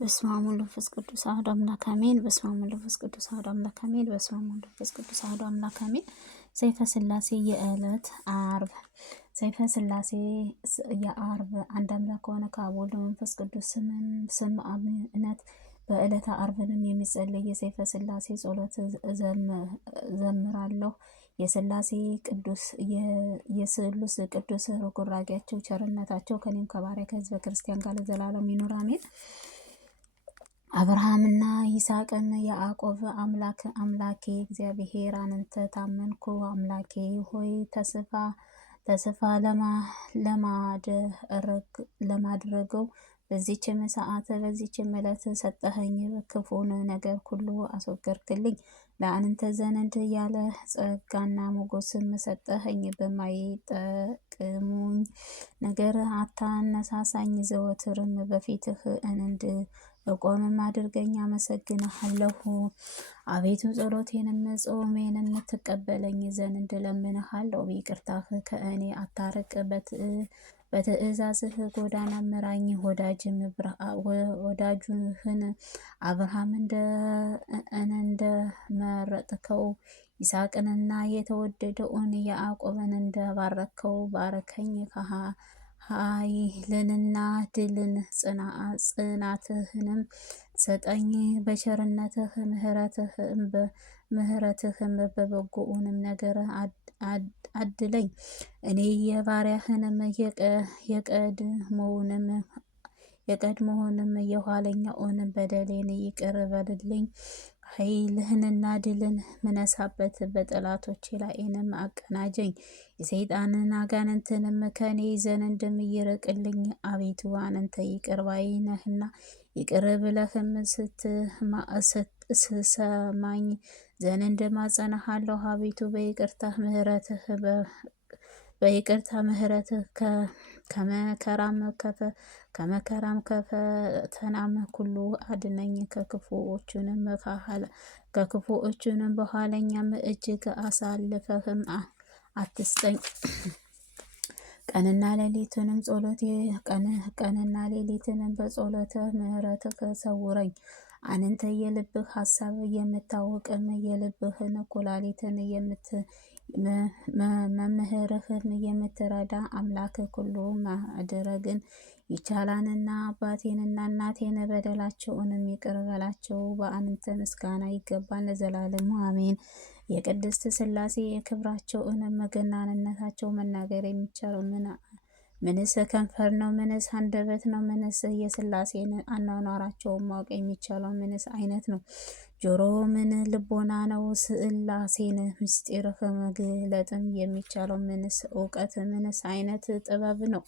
በስመ አብ ወወልድ ወመንፈስ ቅዱስ አሐዱ አምላክ አሜን። በስመ አብ ወወልድ ወመንፈስ ቅዱስ አሐዱ አምላክ አሜን። በስመ አብ ወወልድ ወመንፈስ ቅዱስ አሐዱ አምላክ አሜን። ሰይፈ ሥላሴ የዕለት ዓርብ። ሰይፈ ሥላሴ የዓርብ አንድ አምላክ ከሆነ ከአብ ወልድ መንፈስ ቅዱስ ስም እምነት በዕለተ ዓርብንም የሚጸለይ የሰይፈ ሥላሴ ጸሎት ዘምራለሁ። የሥላሴ ቅዱስ የስሉስ ቅዱስ ርጉራጌያቸው ቸርነታቸው ከኔም ከባሪያ ከሕዝበ ክርስቲያን ጋር ለዘላለም ይኑር አሜን። አብርሃምና ይስሐቅን ያዕቆብ አምላኬ እግዚአብሔር አንተ ታመንኩ አምላኬ ሆይ ተስፋ ለማድረገው በዚህችም ሰዓት በዚህችም ዕለት ሰጠኸኝ፣ ክፉን ነገር ሁሉ አስወገድክልኝ። ለአንተ ዘንድ ያለ ጸጋና ሞገስም ሰጠኸኝ። በማይጠቅሙኝ ነገር አታነሳሳኝ፣ ዘወትርም በፊትህ እንድቆምም አድርገኝ። አመሰግንሃለሁ። አቤቱ ጸሎቴንም ጾሜንም ትቀበለኝ ዘንድ እለምንሃለሁ። በይቅርታህ ከእኔ አታርቅ፣ በትእዛዝህ ጎዳና ምራኝ። ወዳጁህን አብርሃም እንደመረጥከው ይስሐቅንና የተወደደውን ያዕቆብን እንደባረከው ባርከኝ። ኃይልንና ድልን ጽናትህንም ሰጠኝ። በቸርነትህ ምሕረትህም በበጎውንም ነገር አድለኝ። እኔ የባሪያህንም የቀድሞውንም የኋለኛውንም በደሌን ይቅር በልልኝ። ኃይልህንና ድልን ምነሳበት በጠላቶቼ ላይንም አቀናጀኝ። የሰይጣንን አጋንንትንም ከኔ ዘንድም ይርቅልኝ። አቤቱ አንተ ይቅር ባይ ነህና ይቅር ብለህም ስትሰማኝ ዘንድ እማጸንሃለሁ። አቤቱ በይቅርታ ምሕረትህ ከመከራም ከፈተናም ሁሉ አድነኝ። ከክፉዎቹንም በኋለኛም እጅግ አሳልፈህም አትስጠኝ። ቀንና ሌሊትንም በጸሎተ ምሕረትህ ሰውረኝ። አንተ የልብህ ሐሳብ የምታውቅም የልብህን ኩላሊትን መምህርህን የምትረዳ አምላክ ሁሉ ማድረግን ይቻላልና አባቴንና እናቴን በደላቸውንም ይቅር በላቸው። በአንተ ምስጋና ይገባል ለዘላለሙ አሜን። የቅድስት ሥላሴ የክብራቸውንም ገናንነታቸው መናገር የሚቻለው ምንስ ከንፈር ነው? ምንስ አንደበት ነው? ምንስ የሥላሴን አኗኗራቸውን ማወቅ የሚቻለው ምንስ አይነት ነው? ጆሮ ምን ልቦና ነው? ሥላሴን ምስጢርህ መግለጥም የሚቻለው ምንስ እውቀት ምንስ አይነት ጥበብ ነው?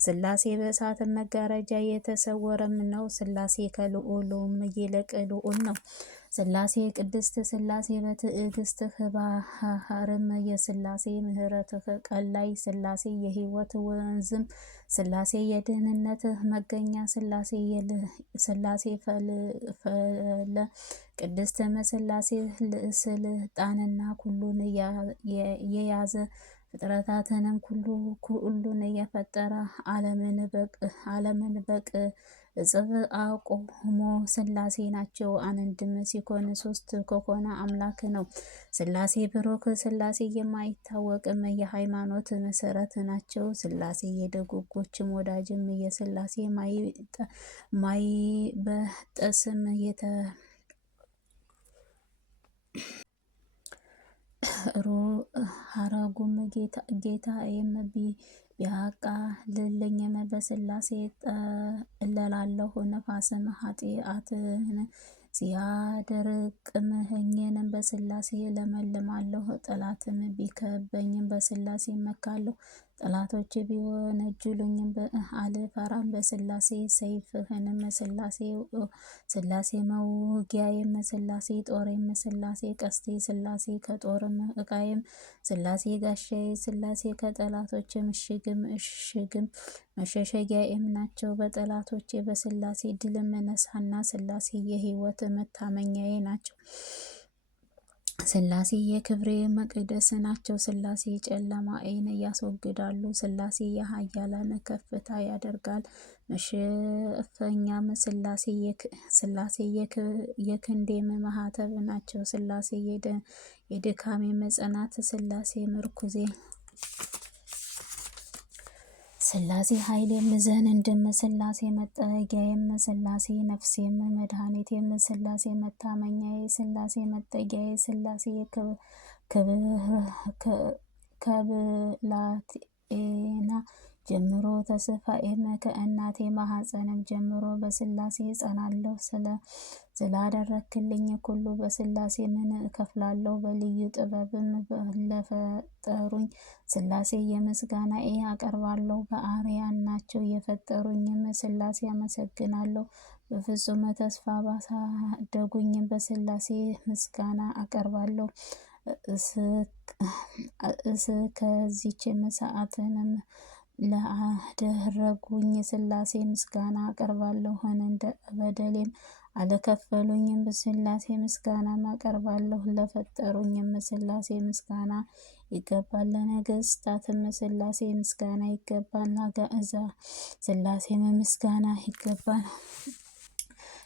ሥላሴ በእሳት መጋረጃ የተሰወረም ነው። ሥላሴ ከልዑሉም ይልቅ ልዑል ነው። ሥላሴ ቅድስት ሥላሴ በትዕግስትህ ባህርም የሥላሴ ምሕረትህ ቀላይ ሥላሴ የሕይወት ወንዝም ሥላሴ የድህንነትህ መገኛ ሥላሴ ፈለ ቅድስት ሥላሴ ስልጣንና ሁሉን የያዘ ፍጥረታትንም ሁሉን የፈጠረ ዓለምን በቅጽብ አቆሞ ሥላሴ ናቸው። አንድም ሲኮን ሦስት ከሆነ አምላክ ነው። ሥላሴ ብሩክ ሥላሴ የማይታወቅም የሃይማኖት መሰረት ናቸው። ሥላሴ የደጎጎችም ወዳጅም የሥላሴ ማይበጠስም ሀረጉም ጌታዬም ቢያቃልልኝም በሥላሴ እጠለላለሁ። ነፋስም ኃጢአትን ሲያደርቅምኝንም በሥላሴ እለመልማለሁ። ጠላትም ቢከበኝም በሥላሴ እመካለሁ። ጠላቶች ቢወነጅሉኝም አልፈራም። በሥላሴ ሰይፍህንም ሥላሴ መውጊያዬም ሥላሴ ጦሬም ሥላሴ ቀስቴ ሥላሴ ከጦርም ዕቃዬም ሥላሴ ጋሻዬ ሥላሴ ከጠላቶች ምሽግም መሸሸጊያዬም ናቸው። በጠላቶቼ በሥላሴ ድል መነሳና ሥላሴ የሕይወት መታመኛዬ ናቸው። ስላሴ የክብሬ መቅደስ ናቸው። ስላሴ ጨለማዬን ያስወግዳሉ። ስላሴ የኃያላን ከፍታ ያደርጋል መሸፈኛም። ስላሴ የክንዴም ማኅተብ ናቸው። ስላሴ የድካሜ ጽናት። ስላሴ ምርኩዜ። ስላሴ ኃይሌም ዘንድም። ስላሴ መጠጊያዬም። ስላሴ ነፍሴም መድኃኒቴም። ስላሴ መታመኛዬ። ስላሴ መጠጊያዬ። ስላሴ ከብላቴና ጀምሮ ተስፋዬም ከእናቴ ማኅፀንም ጀምሮ በስላሴ እጸናለሁ። ስላደረክልኝ ሁሉ በስላሴ ምን እከፍላለሁ? በልዩ ጥበብም ለፈጠሩኝ ስላሴ የምስጋናዬ አቀርባለሁ። በአርአያ ናቸው የፈጠሩኝም ስላሴ አመሰግናለሁ። በፍጹም ተስፋ ባሳደጉኝ በስላሴ ምስጋና አቀርባለሁ። እስከዚችም ሰዓትንም ላደረጉኝ ስላሴ ምስጋና አቀርባለሁ። እንደ በደሌም አልከፈሉኝም በስላሴ ምስጋና አቀርባለሁ። ለፈጠሩኝም ስላሴ ምስጋና ይገባል። ለነገሥታትም ስላሴ ምስጋና ይገባል። ለአጋዕዝት ስላሴም ምስጋና ይገባል።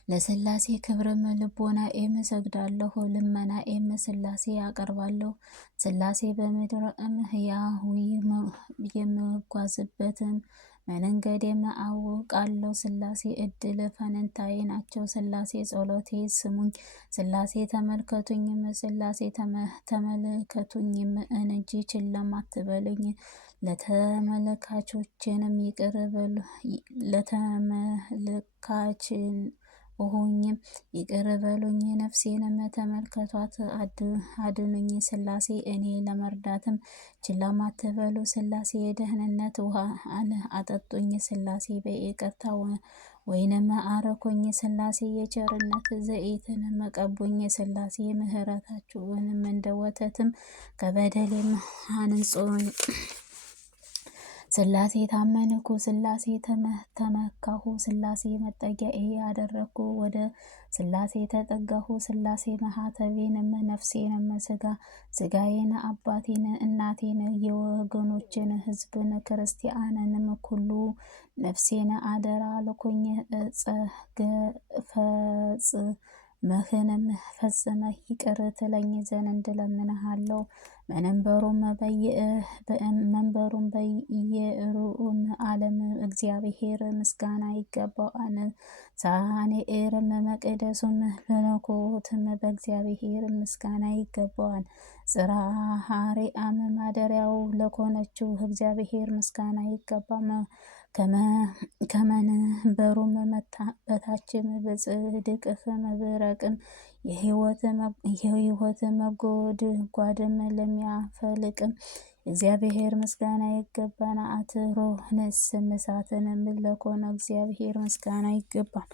ለስላሴ ክብርም ልቦናዬም እሰግዳለሁ። ልመናዬም ስላሴ አቀርባለሁ። ስላሴ በምድርም ሕያው የምጓዝበትም መንገዴም አውቃለሁ። ስላሴ ዕድል ፈንታዬ ናቸው። ስላሴ ጸሎቴ ስሙኝ። ስላሴ ተመልከቱኝም። ስላሴ ተመልከቱኝም እንጂ ችላም አትበሉኝ። ለተመልካቾቼንም ይቅር በሉ። ለተመልካችን ሆኜም ይቅር በሉኝ። ነፍሴንም ተመልከቷት አድኑኝ። ስላሴ እኔ ለመርዳትም ችላም አትበሉ። ስላሴ የደህንነት ውሃ አጠጡኝ። ስላሴ በይቅርታ ወይንም አረኩኝ። ስላሴ የቸርነት ዘይትንም ቀቡኝ። ስላሴ ምሕረታችሁንም እንደ ወተትም ከበደሌም አንጹኝ። ስላሴ ታመንኩ። ስላሴ ተመካሁ። ስላሴ መጠጊያዬ አደረግኩ። ወደ ስላሴ ተጠጋሁ። ስላሴ ማኅተቤንም ነፍሴንም ስጋዬን አባቴን እናቴን የወገኖችን ሕዝብን ክርስቲያንንም ሁሉ ነፍሴን አደራ አልኩኝ። ፈጽመህንም ፈጽመህ ይቅር ትለኝ ዘንድ እለምንሃለሁ። መንበሩም በየርኡም ዓለም እግዚአብሔር ምስጋና ይገባዋል። ሳኔኤርም መቅደሱም መለኮትም በእግዚአብሔር ምስጋና ይገባዋል። ጽርሐ አርያም ማደሪያው ለሆነችው እግዚአብሔር ምስጋና ይገባል። ከመንበሩም በታችም በጽድቅህ መብረቅም የሕይወት መጎድጓድም ለሚያፈልቅም እግዚአብሔር ምስጋና ይገባል። አትሮንስም እሳትንም ለሆነ እግዚአብሔር ምስጋና ይገባል።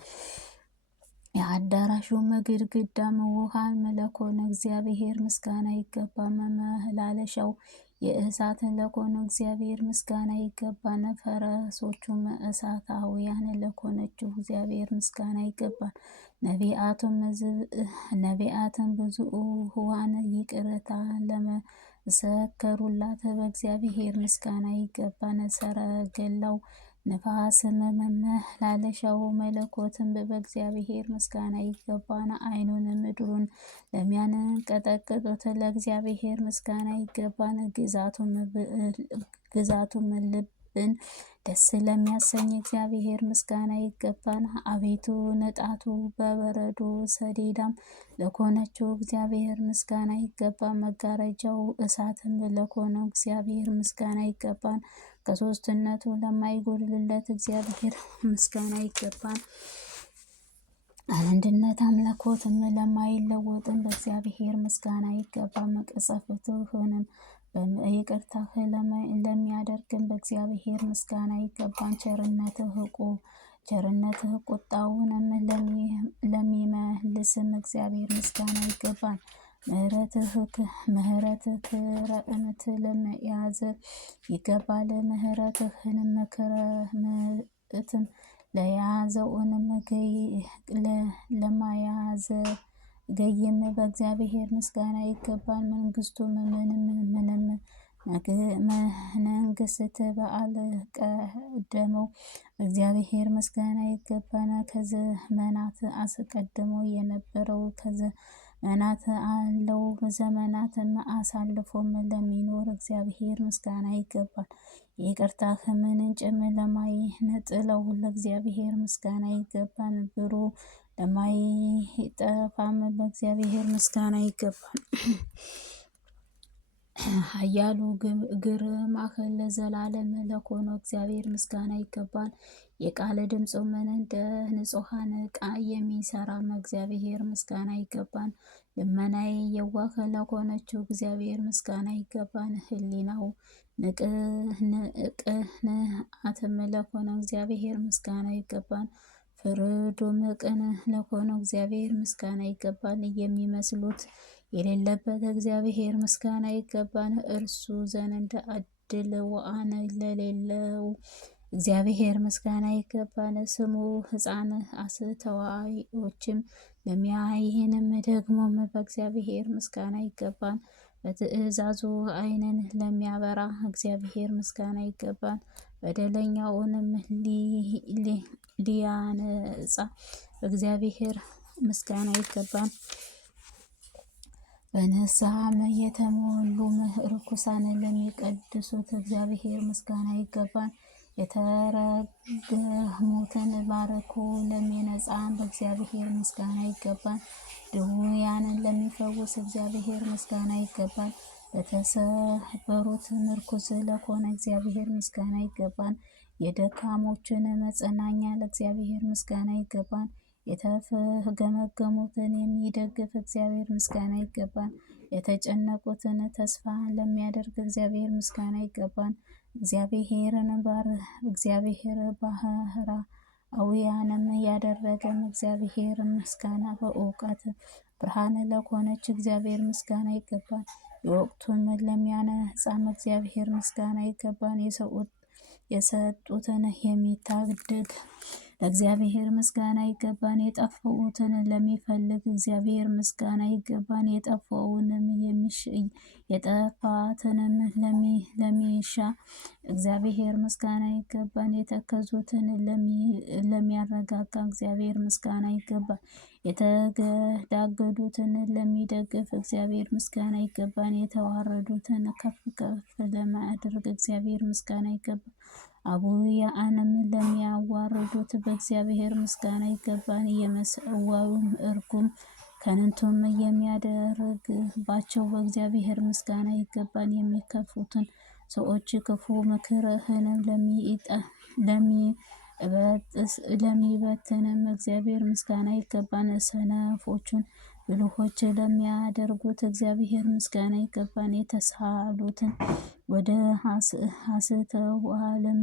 የአዳራሹም ግድግዳም ውሃን ለሆነ እግዚአብሔር ምስጋና ይገባል። መመላለሻው የእሳት ለሆነ እግዚአብሔር ምስጋና ይገባል። ፈረሶቹም እሳታውያን ለሆነችው እግዚአብሔር ምስጋና ይገባል። ነቢያትም ብዙኃን ይቅርታ ለመሰከሩላት በእግዚአብሔር ምስጋና ይገባል። ሰረገላው ነፋስም መመላለሻው መለኮትም በእግዚአብሔር ምስጋና ይገባል። ዓይኑን ምድሩን ለሚያንቀጠቅጡት ለእግዚአብሔር ምስጋና ይገባል። ግዛቱም ልብን ደስ ለሚያሰኝ እግዚአብሔር ምስጋና ይገባል። አቤቱ ንጣቱ በበረዶ ሰሌዳም ለሆነችው እግዚአብሔር ምስጋና ይገባል። መጋረጃው እሳትም ለሆነው እግዚአብሔር ምስጋና ይገባል። ከሦስትነቱ ለማይጎድልለት እግዚአብሔር ምስጋና ይገባል። አንድነት አምልኮትም ለማይለወጥም በእግዚአብሔር ምስጋና ይገባል። መቅሰፍትህንም ይቅርታህ ለሚያደርግም በእግዚአብሔር ምስጋና ይገባል። ቸርነትህ ቁጣውንም ለሚመልስም እግዚአብሔር ምስጋና ይገባል። ምሕረትህ ክረምት ለመያዝ ይገባል። ምሕረትህንም ክረምትም ለያዘውንም ለማያዝ ገይም በእግዚአብሔር ምስጋና ይገባል። መንግስቱም ምንም መንግስት በዓል ቀደመው እግዚአብሔር ምስጋና ይገባናል። ከዘመናት አስቀድሞ የነበረው ከዘመናት አለው ዘመናትም አሳልፎም ለሚኖር እግዚአብሔር ምስጋና ይገባል። ይቅርታህ ምንጭም ለማይነጥለው ለእግዚአብሔር ምስጋና ይገባል። ብሩ ለማይጠፋም በእግዚአብሔር ምስጋና ይገባል። ኃያሉ ግርማህ ለዘላለም ለሆነው እግዚአብሔር ምስጋና ይገባል። የቃል ድምፁም እንደ ንጹሐን ዕቃ የሚሰራ እግዚአብሔር ምስጋና ይገባል። ልመናዬ የዋህ ለሆነችው እግዚአብሔር ምስጋና ይገባል። ሕሊናው ቅንዓትም ለሆነው እግዚአብሔር ምስጋና ይገባል። ፍርዱም ቅን ለሆነው እግዚአብሔር ምስጋና ይገባል። የሚመስሉት የሌለበት እግዚአብሔር ምስጋና ይገባል። እርሱ ዘንድ አድል ወአን ለሌለው እግዚአብሔር ምስጋና ይገባል። ስሙ ሕፃን አስተዋዮችም ለሚያይህንም ደግሞም በእግዚአብሔር ምስጋና ይገባል። በትእዛዙ ዓይንን ለሚያበራ እግዚአብሔር ምስጋና ይገባል። በደለኛውንም ሊያነጻ በእግዚአብሔር ምስጋና ይገባል። በንስሐም የተሞሉ ርኩሳን ለሚቀድሱት እግዚአብሔር ምስጋና ይገባል። የተረገሙትን ባርኮ ለሚነጻ በእግዚአብሔር ምስጋና ይገባል። ድውያንን ለሚፈውስ እግዚአብሔር ምስጋና ይገባል። ለተሰበሩት ምርኩዝ ለሆነ እግዚአብሔር ምስጋና ይገባል። የደካሞችን መጽናኛ ለእግዚአብሔር ምስጋና ይገባል። የተፍገመገሙትን የሚደግፍ እግዚአብሔር ምስጋና ይገባል። የተጨነቁትን ተስፋ ለሚያደርግ እግዚአብሔር ምስጋና ይገባል። እግዚአብሔር ባህራውያንም ያደረገም እግዚአብሔር ምስጋና በእውቀት ብርሃን ለሆነች እግዚአብሔር ምስጋና ይገባል። የወቅቱን ለሚያነጻም እግዚአብሔር ምስጋና ይገባል። የሰጡትን የሚታደግ ለእግዚአብሔር ምስጋና ይገባን። የጠፋውትን ለሚፈልግ እግዚአብሔር ምስጋና ይገባን። የጠፋትንም ለሚሻ እግዚአብሔር ምስጋና ይገባን። የተከዙትን ለሚያረጋጋ እግዚአብሔር ምስጋና ይገባል። የተገዳገዱትን ለሚደግፍ እግዚአብሔር ምስጋና ይገባን። የተዋረዱትን ከፍ ከፍ ለማድረግ እግዚአብሔር ምስጋና ይገባል። አቡያንም ለሚያዋርዱት በእግዚአብሔር ምስጋና ይገባል። የመሰዋውን እርጉም ከንቱም የሚያደርግባቸው በእግዚአብሔር ምስጋና ይገባል። የሚከፉትን ሰዎች ክፉ ምክርህንም ለሚበትንም እግዚአብሔር ምስጋና ይገባል። ሰነፎቹን ብልሆች ለሚያደርጉት እግዚአብሔር ምስጋና ይገባል። የተሳሉትን ወደ ሐሰተዋለም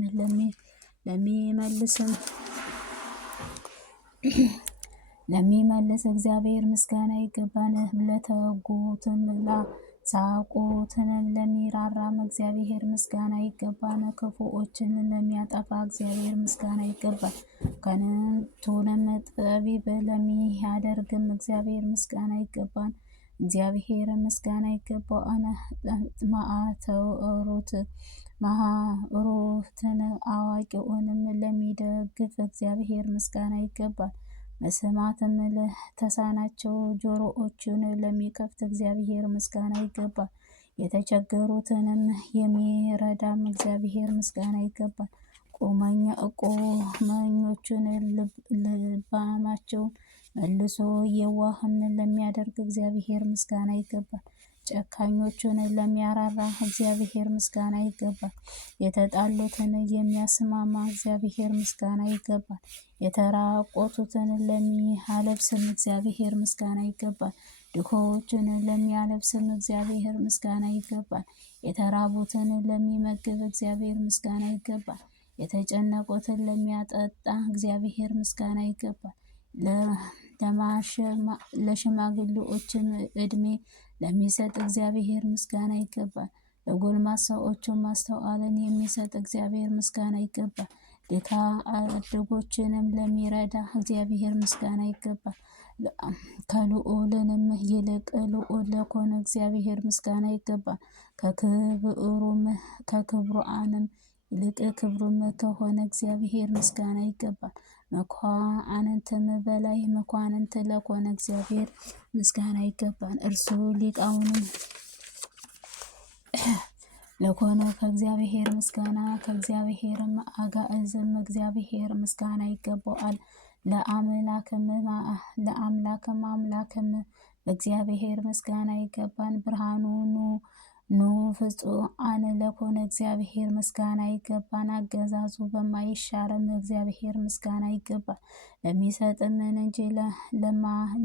ለሚመልስ እግዚአብሔር ምስጋና ይገባል። ለተጉትም ላሳቁትን ለሚራራም እግዚአብሔር ምስጋና ይገባል። ክፉዎችን ለሚያጠፋ እግዚአብሔር ምስጋና ይገባል። ከንቱንም ጠቢብ ለሚያደርግም እግዚአብሔር ምስጋና ይገባል። እግዚአብሔር ምስጋና ይገባዋል። ማኅሩትን አዋቂውንም ለሚደግፍ እግዚአብሔር ምስጋና ይገባል። መስማትም ለተሳናቸው ጆሮዎቹን ለሚከፍት እግዚአብሔር ምስጋና ይገባል። የተቸገሩትንም የሚረዳም እግዚአብሔር ምስጋና ይገባል። ቁመኞቹን ልባማቸውን መልሶ የዋህም ለሚያደርግ እግዚአብሔር ምስጋና ይገባል። ጨካኞቹን ለሚያራራ እግዚአብሔር ምስጋና ይገባል። የተጣሉትን የሚያስማማ እግዚአብሔር ምስጋና ይገባል። የተራቆቱትን ለሚያለብስም እግዚአብሔር ምስጋና ይገባል። ድሆችን ለሚያለብስም እግዚአብሔር ምስጋና ይገባል። የተራቡትን ለሚመግብ እግዚአብሔር ምስጋና ይገባል። የተጨነቁትን ለሚያጠጣ እግዚአብሔር ምስጋና ይገባል። ለሽማግሌዎችም ዕድሜ ለሚሰጥ እግዚአብሔር ምስጋና ይገባል። ለጎልማሳዎችም ማስተዋልን የሚሰጥ እግዚአብሔር ምስጋና ይገባል። ድሃ አደጎችንም ለሚረዳ እግዚአብሔር ምስጋና ይገባል። ከልዑልንም ይልቅ ልዑል ለሆነ እግዚአብሔር ምስጋና ይገባል። ከክቡራንም ይልቅ ክብሩም ከሆነ እግዚአብሔር ምስጋና ይገባል። መኳንንትም በላይ መኳንንት ለሆነ እግዚአብሔር ምስጋና ይገባል። እርሱ ሊቃውንም ለሆነው ከእግዚአብሔር ምስጋና ከእግዚአብሔርም አጋዕዝም እግዚአብሔር ምስጋና ይገባዋል። ለአምላክም አምላክም በእግዚአብሔር ምስጋና ይገባል። ብርሃኑ ኑ ፍጹማን ለሆነ እግዚአብሔር ምስጋና ይገባል። አገዛዙ በማይሻርም እግዚአብሔር ምስጋና ይገባል። ለሚሰጥምን እንጂ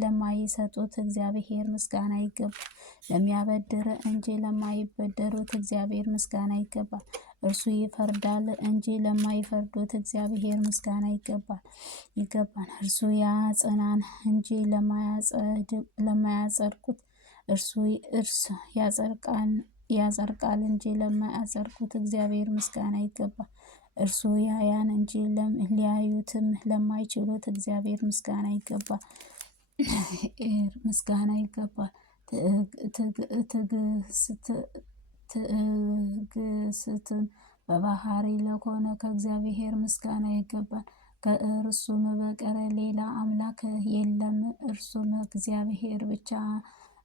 ለማይሰጡት እግዚአብሔር ምስጋና ይገባል። ለሚያበድር እንጂ ለማይበደሩት እግዚአብሔር ምስጋና ይገባል። እርሱ ይፈርዳል እንጂ ለማይፈርዱት እግዚአብሔር ምስጋና ይገባል። እርሱ ያጸናን እንጂ ለማያጸድቁት እርሱ ያጸድቃል እንጂ ለማያጸድቁት እግዚአብሔር ምስጋና ይገባል። እርሱ ያያን እንጂ ሊያዩትም ለማይችሉት እግዚአብሔር ምስጋና ይገባል። ምስጋና ይገባል። ትዕግስትም በባህሪ ለሆነ ከእግዚአብሔር ምስጋና ይገባል። ከእርሱም በቀር ሌላ አምላክ የለም። እርሱም እግዚአብሔር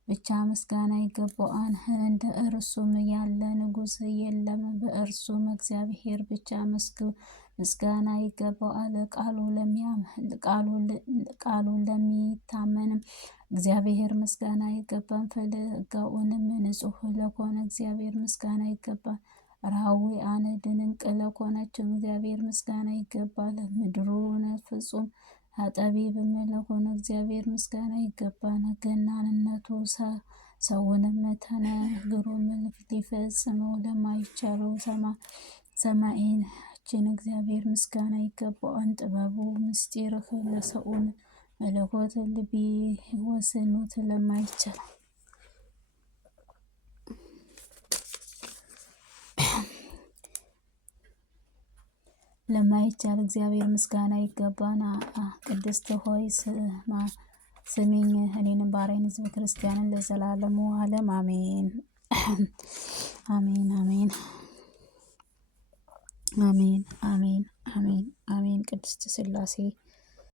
ብቻ ምስጋና ይገባዋል። እንደ እርሱም ያለ ንጉሥ የለም። በእርሱም እግዚአብሔር ብቻ ምስጋና ይገባዋል። ቃሉ ለሚታመንም እግዚአብሔር ምስጋና ይገባል። ፍለጋውንም ንጹሕ ለሆነ እግዚአብሔር ምስጋና ይገባል። ራዊያን ድንቅ ለሆነችው እግዚአብሔር ምስጋና ይገባል። ምድሩን ፍጹም ጠቢብም ለሆነ እግዚአብሔር ምስጋና ይገባል። ገናንነቱ ሰውንም ተነግሮም ሊፈጽመው ለማይቻለው ሰማይችን እግዚአብሔር ምስጋና ይገባዋል። ጥበቡ ምስጢርህ ለሰውን መለኮት ቢወስኑት ለማይቻል እግዚአብሔር ምስጋና ይገባን። ቅድስት ሆይ ስሚኝ፣ እኔንም ባሪያህን ሕዝበ ክርስቲያንን ለዘላለሙ ዓለም አሜን። አሜን አሜን አሜን አሜን አሜን አሜን። ቅድስት ሥላሴ